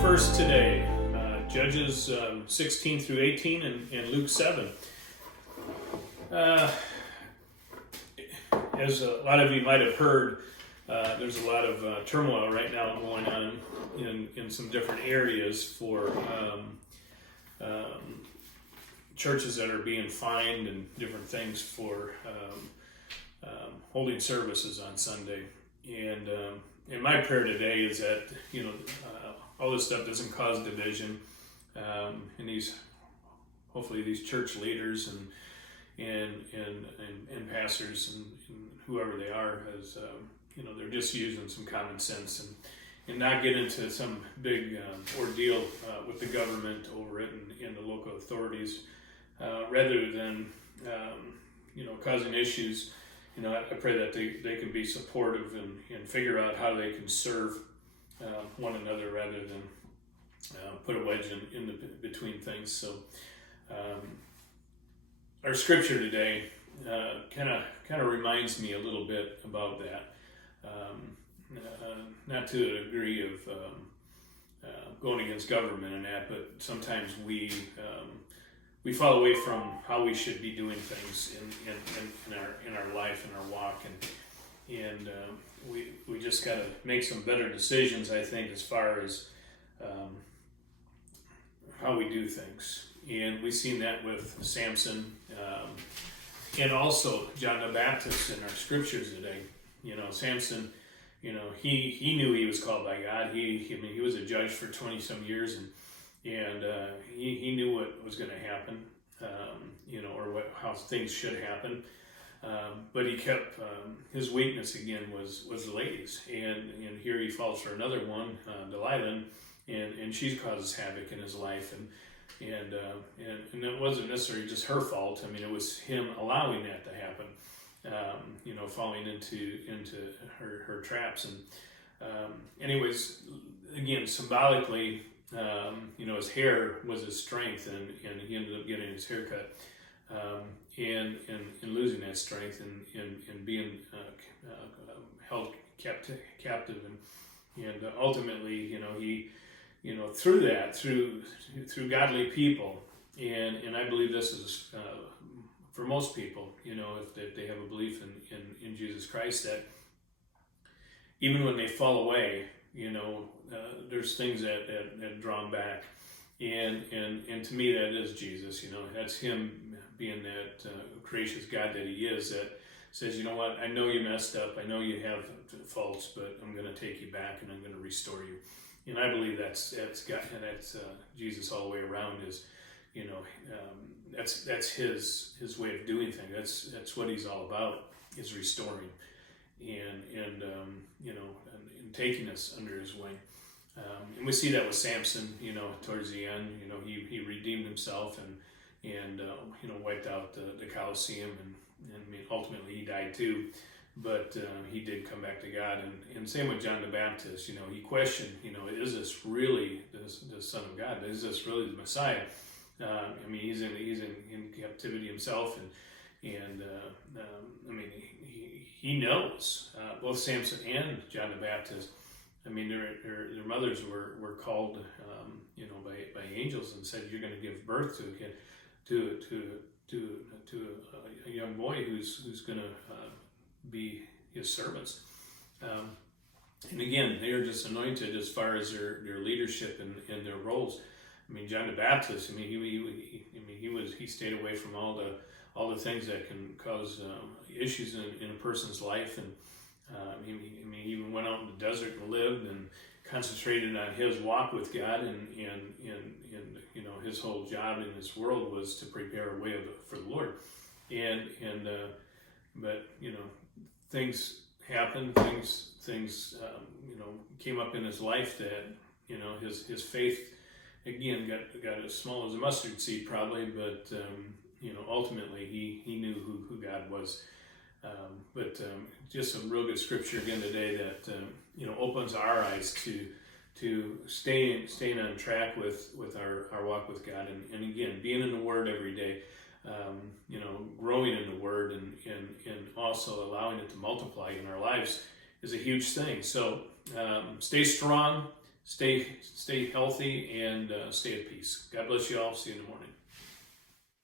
first today, Judges 16 through 18 and Luke 7. As a lot of you might have heard, there's a lot of turmoil right now going on in some different areas for churches that are being fined and different things for holding services on Sunday. And my prayer today is that all this stuff doesn't cause division, and hopefully these church leaders and pastors and whoever they are, as they're just using some common sense and not get into some big ordeal with the government over it and the local authorities, rather than causing issues. I pray that they can be supportive and figure out how they can serve one another rather than put a wedge in between things. So our scripture today kind of reminds me a little bit about that. Not to a degree of going against government and that, but sometimes we fall away from how we should be doing things in our life and our walk, and we just got to make some better decisions, I think, as far as how we do things. And we've seen that with Samson, and also John the Baptist in our scriptures today. Samson, he knew he was called by God. He was a judge for 20 some years, and he knew what was going to happen, or how things should happen. But he kept his weakness again was the ladies, and here he falls for another one, Delilah, and she causes havoc in his life, and it wasn't necessarily just her fault. I mean, it was him allowing that to happen, falling into her traps. And anyways, again, symbolically, his hair was his strength, and he ended up getting his hair cut, and losing that strength and being held captive, and ultimately, he, through godly people, and I believe this is for most people, if they have a belief in Jesus Christ, that even when they fall away, there's things that draw them back, and to me that is Jesus. That's him being that gracious God that he is, that says, you know what, I know you messed up, I know you have faults, but I'm going to take you back and I'm going to restore you. And I believe that's God, and that's Jesus all the way around. Is that's his way of doing things. That's what he's all about, is restoring and taking us under his wing. And we see that with Samson. Towards the end, he redeemed himself and wiped out the Colosseum, and ultimately he died too. But he did come back to God, and same with John the Baptist. He questioned, is this really the Son of God? Is this really the Messiah? He's in captivity himself, and he knows. Both Samson and John the Baptist, their mothers were called, by angels, and said, you're going to give birth to a kid, to a young boy who's going to be his servants. And again, they are just anointed as far as their leadership and their roles. John the Baptist, he stayed away from all the things that can cause issues in a person's life, and he even went out in the desert and lived and concentrated on his walk with God, and his whole job in this world was to prepare a way for the Lord. But things happened. Things came up in his life that his faith again got as small as a mustard seed probably, but ultimately he knew who God was. But just some real good scripture again today that opens our eyes to staying on track with our walk with God, and again being in the Word every day. Growing in the Word and also allowing it to multiply in our lives is a huge thing. So stay strong, Stay healthy and stay at peace. God bless you all. See you in the morning.